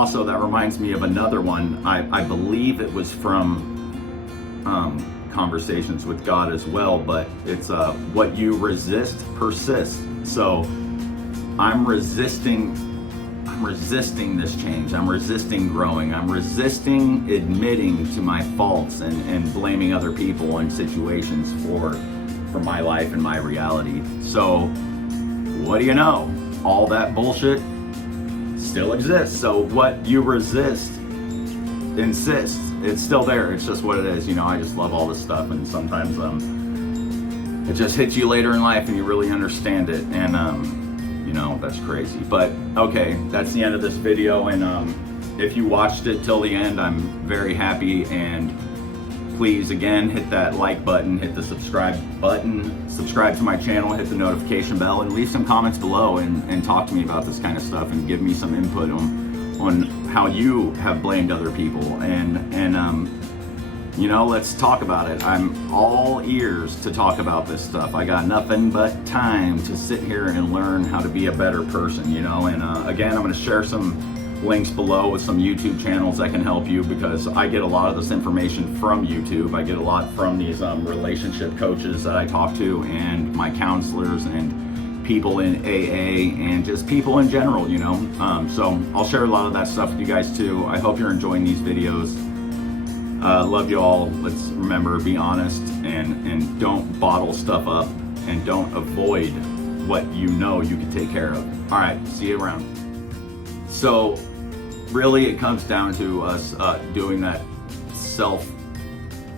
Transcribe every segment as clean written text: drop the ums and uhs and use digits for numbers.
also, that reminds me of another one. I believe it was from Conversations with God as well, but it's what you resist persists. So I'm resisting this change. I'm resisting growing. I'm resisting admitting to my faults and blaming other people and situations for my life and my reality. So what do you know? All that bullshit still exists. So what you resist insists. It's still there. It's just what it is. You know, I just love all this stuff, and sometimes it just hits you later in life and you really understand it, and you know, that's crazy. But okay, that's the end of this video, and if you watched it till the end, I'm very happy. And please, again, hit that like button, hit the subscribe button, subscribe to my channel, hit the notification bell, and leave some comments below and talk to me about this kind of stuff and give me some input on how you have blamed other people, and you know, let's talk about it. I'm all ears to talk about this stuff. I got nothing but time to sit here and learn how to be a better person, you know. And again, I'm going to share some links below with some YouTube channels that can help you, because I get a lot of this information from YouTube. I get a lot from these relationship coaches that I talk to, and my counselors, and people in AA, and just people in general, you know. So I'll share a lot of that stuff with you guys too. I hope you're enjoying these videos. Love you all. Let's remember, be honest, and don't bottle stuff up, and don't avoid what you know you can take care of. All right, see you around. So really it comes down to us doing that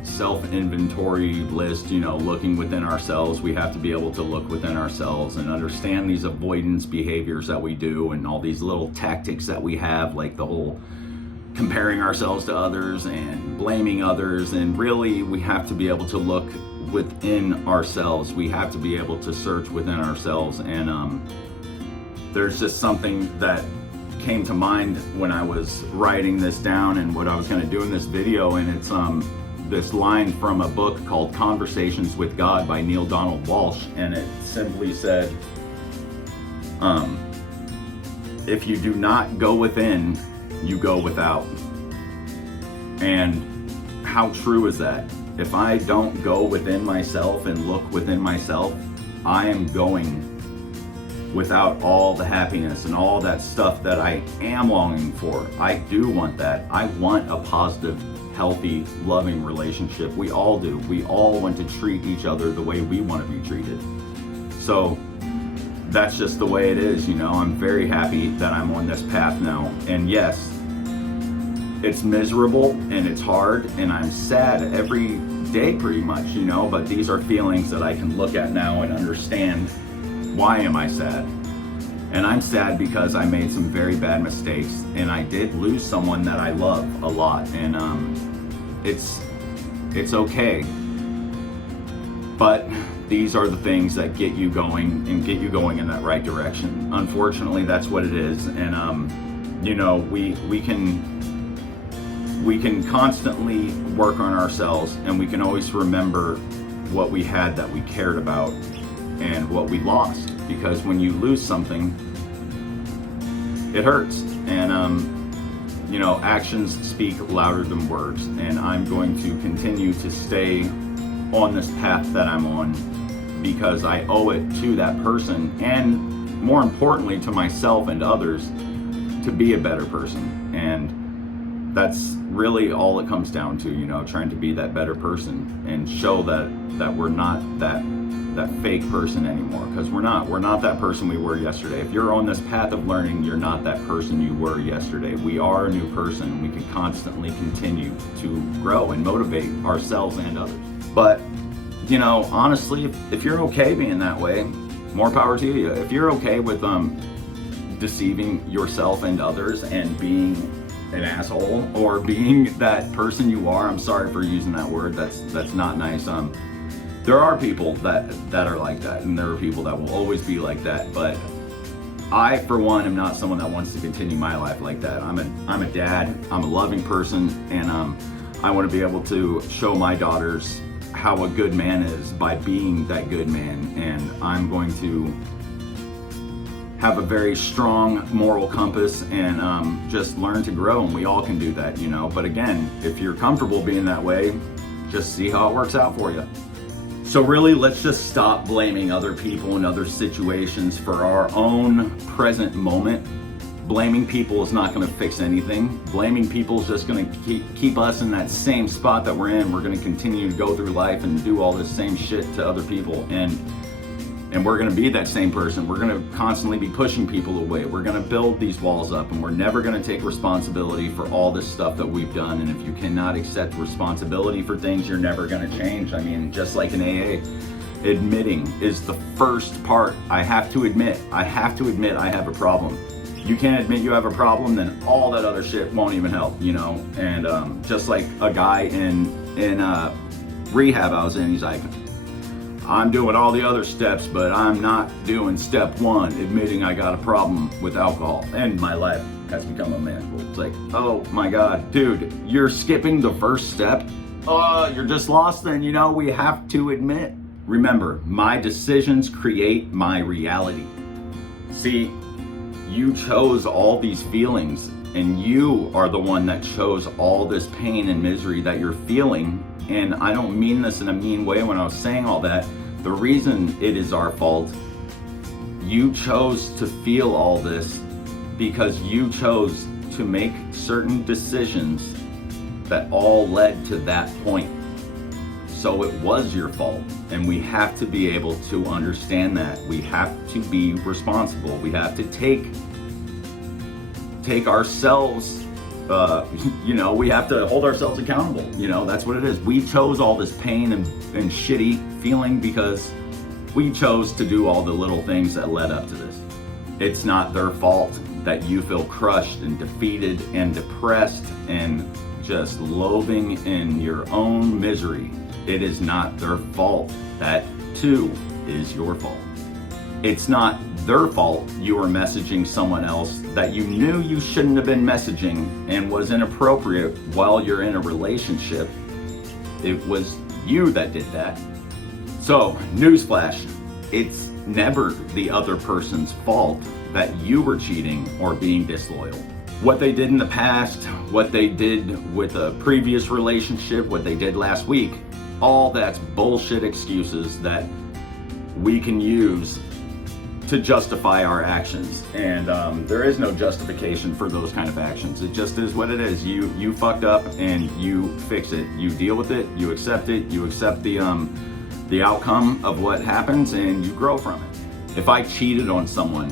self-inventory list, you know, looking within ourselves. We have to be able to look within ourselves and understand these avoidance behaviors that we do, and all these little tactics that we have, like the whole comparing ourselves to others and blaming others. And really, we have to be able to look within ourselves. We have to be able to search within ourselves. And there's just something that came to mind when I was writing this down and what I was going to do in this video, and it's this line from a book called Conversations with God by Neil Donald Walsh, and it simply said, if you do not go within, you go without. And how true is that? If I don't go within myself and look within myself, I am going without all the happiness and all that stuff that I am longing for. I do want that. I want a positive, healthy, loving relationship. We all do. We all want to treat each other the way we want to be treated. So that's just the way it is, you know. I'm very happy that I'm on this path now. And yes, it's miserable and it's hard, and I'm sad every day pretty much, you know, but these are feelings that I can look at now and understand. Why am I sad? And I'm sad because I made some very bad mistakes, and I did lose someone that I love a lot, and it's okay. But these are the things that get you going and get you going in that right direction. Unfortunately, that's what it is. And you know, we can constantly work on ourselves, and we can always remember what we had that we cared about and what we lost, because when you lose something, it hurts. And you know, actions speak louder than words, and I'm going to continue to stay on this path that I'm on, because I owe it to that person, and more importantly to myself and others, to be a better person. And that's really all it comes down to, you know, trying to be that better person and show that we're not that fake person anymore, because we're not that person we were yesterday. If you're on this path of learning, you're not that person you were yesterday. We are a new person. We can constantly continue to grow and motivate ourselves and others. But you know, honestly, if you're okay being that way, more power to you. If you're okay with deceiving yourself and others and being an asshole, or being that person you are, I'm sorry for using that word, that's not nice. There are people that are like that, and there are people that will always be like that. But I, for one, am not someone that wants to continue my life like that. I'm a dad. I'm a loving person, and I want to be able to show my daughters how a good man is by being that good man. And I'm going to have a very strong moral compass and just learn to grow, and we all can do that, you know. But again, if you're comfortable being that way, just see how it works out for you. So really, let's just stop blaming other people and other situations for our own present moment. Blaming people is not going to fix anything. Blaming people is just going to keep us in that same spot that we're in. We're going to continue to go through life and do all this same shit to other people, and we're going to be that same person. We're going to constantly be pushing people away. We're going to build these walls up, and we're never going to take responsibility for all this stuff that we've done. And if you cannot accept responsibility for things, you're never going to change. I mean, just like in AA, admitting is the first part. I have to admit I have a problem. You can't admit you have a problem, then all that other shit won't even help, you know. And just like a guy in rehab I was in, he's like, I'm doing all the other steps, but I'm not doing step one, admitting I got a problem with alcohol, and my life has become a manageable. It's like, oh my God, dude, you're skipping the first step? You're just lost then, you know. We have to admit. Remember, my decisions create my reality. See, you chose all these feelings, and you are the one that chose all this pain and misery that you're feeling. And I don't mean this in a mean way when I was saying all that. The reason it is our fault, you chose to feel all this because you chose to make certain decisions that all led to that point. So it was your fault, and we have to be able to understand that. We have to be responsible. We have to take ourselves, you know, we have to hold ourselves accountable. You know, that's what it is. We chose all this pain and shitty feeling because we chose to do all the little things that led up to this. It's not their fault that you feel crushed and defeated and depressed and just loathing in your own misery. It is not their fault. That too is your fault. It's not their fault you were messaging someone else that you knew you shouldn't have been messaging and was inappropriate while you're in a relationship. It was you that did that. So, newsflash, it's never the other person's fault that you were cheating or being disloyal. What they did in the past, what they did with a previous relationship, what they did last week, all that's bullshit excuses that we can use to justify our actions. And there is no justification for those kind of actions. It just is what it is. You fucked up and you fix it. You deal with it, you accept it, you accept the outcome of what happens, and you grow from it. If I cheated on someone,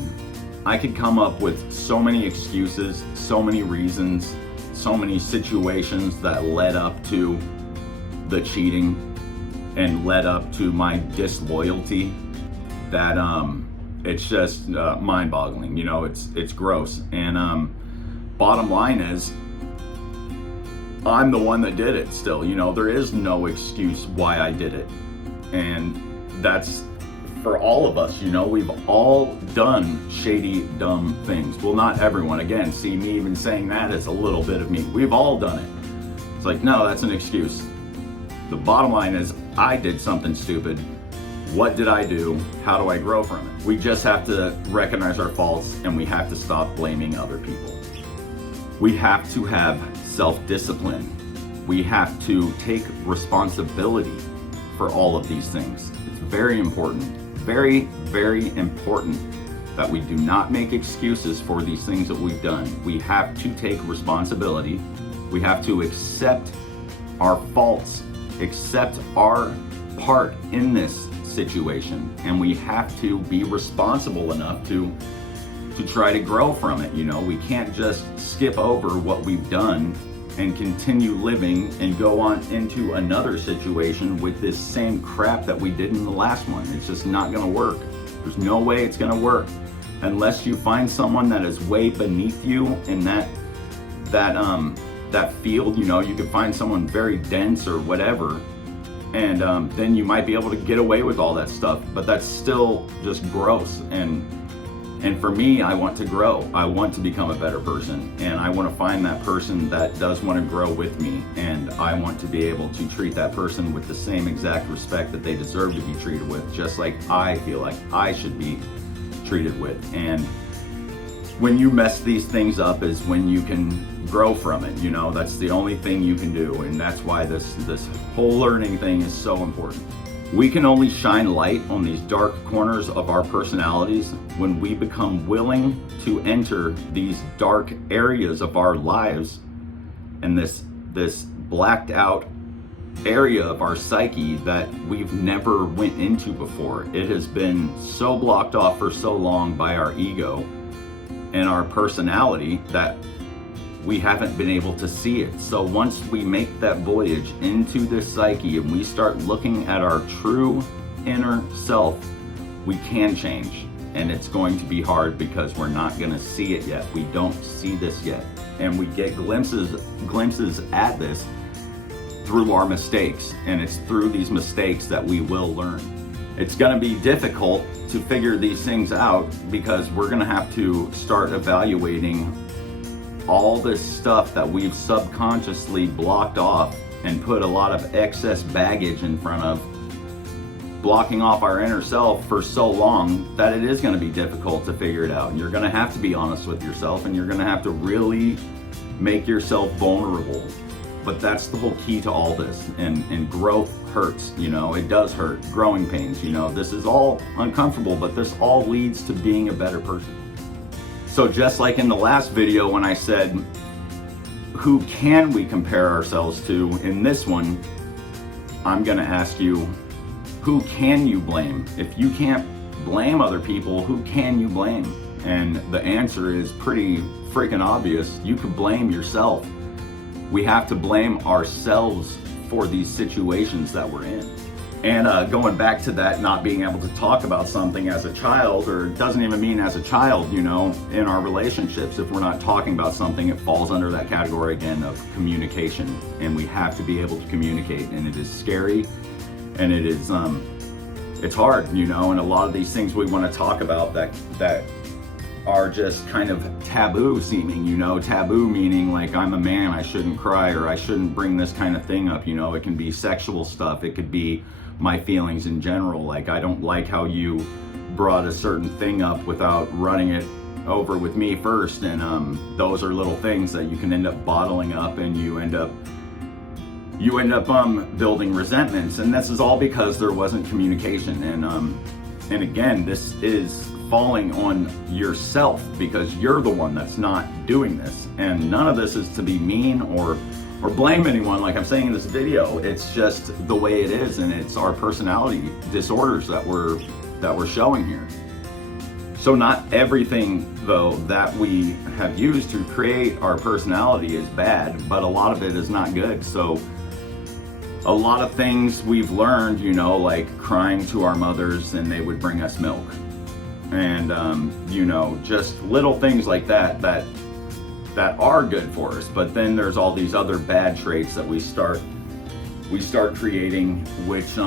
I could come up with so many excuses, so many reasons, so many situations that led up to the cheating and led up to my disloyalty that it's just mind-boggling. You know, it's gross. And bottom line is, I'm the one that did it still. You know, there is no excuse why I did it. And that's for all of us. You know, we've all done shady, dumb things. Well, not everyone. Again, see, me even saying that is a little bit of me. We've all done it. It's like, no, that's an excuse. The bottom line is, I did something stupid. What did I do? How do I grow from it? We just have to recognize our faults, and we have to stop blaming other people. We have to have self-discipline. We have to take responsibility for all of these things. It's very important, very, very important that we do not make excuses for these things that we've done. We have to take responsibility. We have to accept our faults, accept our part in this situation, and we have to be responsible enough to try to grow from it. You know, we can't just skip over what we've done and continue living and go on into another situation with this same crap that we did in the last one. It's just not gonna work. There's no way it's gonna work unless you find someone that is way beneath you in that field. You know, you could find someone very dense or whatever, and then you might be able to get away with all that stuff, but that's still just gross. And for me, I want to grow. I want to become a better person, and I want to find that person that does want to grow with me, and I want to be able to treat that person with the same exact respect that they deserve to be treated with, just like I feel like I should be treated with. And when you mess these things up is when you can grow from it. You know, that's the only thing you can do, and that's why this whole learning thing is so important. We can only shine light on these dark corners of our personalities when we become willing to enter these dark areas of our lives and this blacked out area of our psyche that we've never went into before. It has been so blocked off for so long by our ego and our personality that we haven't been able to see it. So once we make that voyage into this psyche and we start looking at our true inner self, we can change. And it's going to be hard because we're not going to see it yet. We don't see this yet. And we get glimpses at this through our mistakes. And it's through these mistakes that we will learn. It's going to be difficult to figure these things out because we're going to have to start evaluating all this stuff that we've subconsciously blocked off and put a lot of excess baggage in front of, blocking off our inner self for so long that it is going to be difficult to figure it out. And you're going to have to be honest with yourself, and you're going to have to really make yourself vulnerable. But that's the whole key to all this. And growth hurts, you know, it does hurt. Growing pains, you know, this is all uncomfortable, but this all leads to being a better person. So just like in the last video when I said, who can we compare ourselves to? In this one, I'm gonna ask you, who can you blame? If you can't blame other people, who can you blame? And the answer is pretty freaking obvious. You can blame yourself. We have to blame ourselves for these situations that we're in. And going back to that, not being able to talk about something as a child, or it doesn't even mean as a child, you know, in our relationships, if we're not talking about something, it falls under that category again of communication. And we have to be able to communicate, and it is scary, and it is, it's hard, you know, and a lot of these things we want to talk about that are just kind of taboo seeming, you know, taboo meaning like I'm a man, I shouldn't cry, or I shouldn't bring this kind of thing up, you know. It can be sexual stuff, it could be my feelings in general, like I don't like how you brought a certain thing up without running it over with me first, and those are little things that you can end up bottling up, and you end up building resentments, and this is all because there wasn't communication. And again, this is falling on yourself because you're the one that's not doing this, and none of this is to be mean or blame anyone, like I'm saying in this video. It's just the way it is, and it's our personality disorders that we're showing here. So not everything, though, that we have used to create our personality is bad, but a lot of it is not good. So a lot of things we've learned, you know, like crying to our mothers and they would bring us milk, and you know, just little things like that are good for us. But then there's all these other bad traits that we start creating, which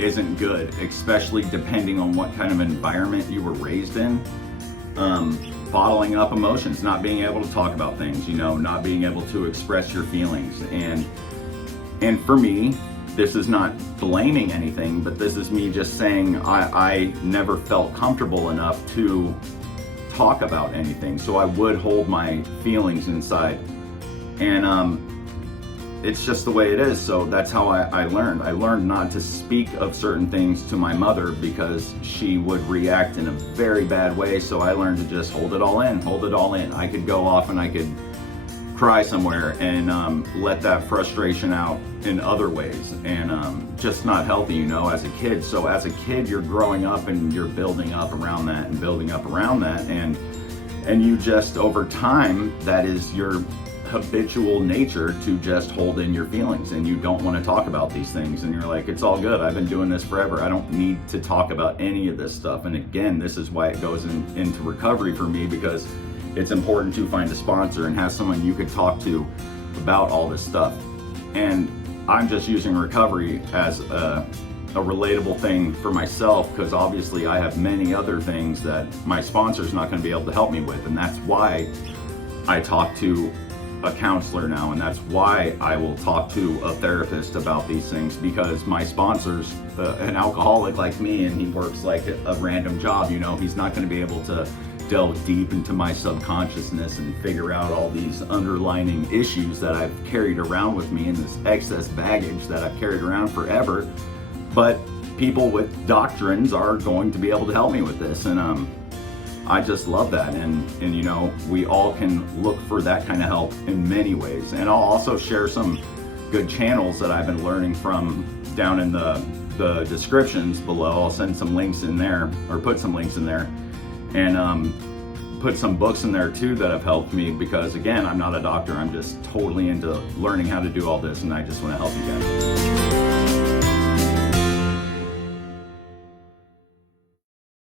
isn't good, especially depending on what kind of environment you were raised in. Bottling up emotions, not being able to talk about things, you know, not being able to express your feelings. And for me, this is not blaming anything, but this is me just saying I never felt comfortable enough to talk about anything, so I would hold my feelings inside, and it's just the way it is. So that's how I learned not to speak of certain things to my mother because she would react in a very bad way. So I learned to just hold it all in. I could go off and I could cry somewhere and let that frustration out in other ways, and just not healthy, you know, as a kid. So as a kid, you're growing up and you're building up around that and building up around that, and you just, over time, that is your habitual nature to just hold in your feelings, and you don't want to talk about these things, and you're like, it's all good, I've been doing this forever, I don't need to talk about any of this stuff. And again, this is why it goes into recovery for me, because it's important to find a sponsor and have someone you could talk to about all this stuff. And I'm just using recovery as a relatable thing for myself, because obviously I have many other things that my sponsor's not going to be able to help me with, and that's why I talk to a counselor now, and that's why I will talk to a therapist about these things, because my sponsor's an alcoholic like me, and he works like a random job. You know, he's not going to be able to delve deep into my subconsciousness and figure out all these underlying issues that I've carried around with me, and this excess baggage that I've carried around forever. But people with doctrines are going to be able to help me with this, and I just love that. And you know, we all can look for that kind of help in many ways. And I'll also share some good channels that I've been learning from down in the descriptions below. I'll send some links in there, or put some links in there, and put some books in there too that have helped me, because again, I'm not a doctor. I'm just totally into learning how to do all this, and I just want to help you guys.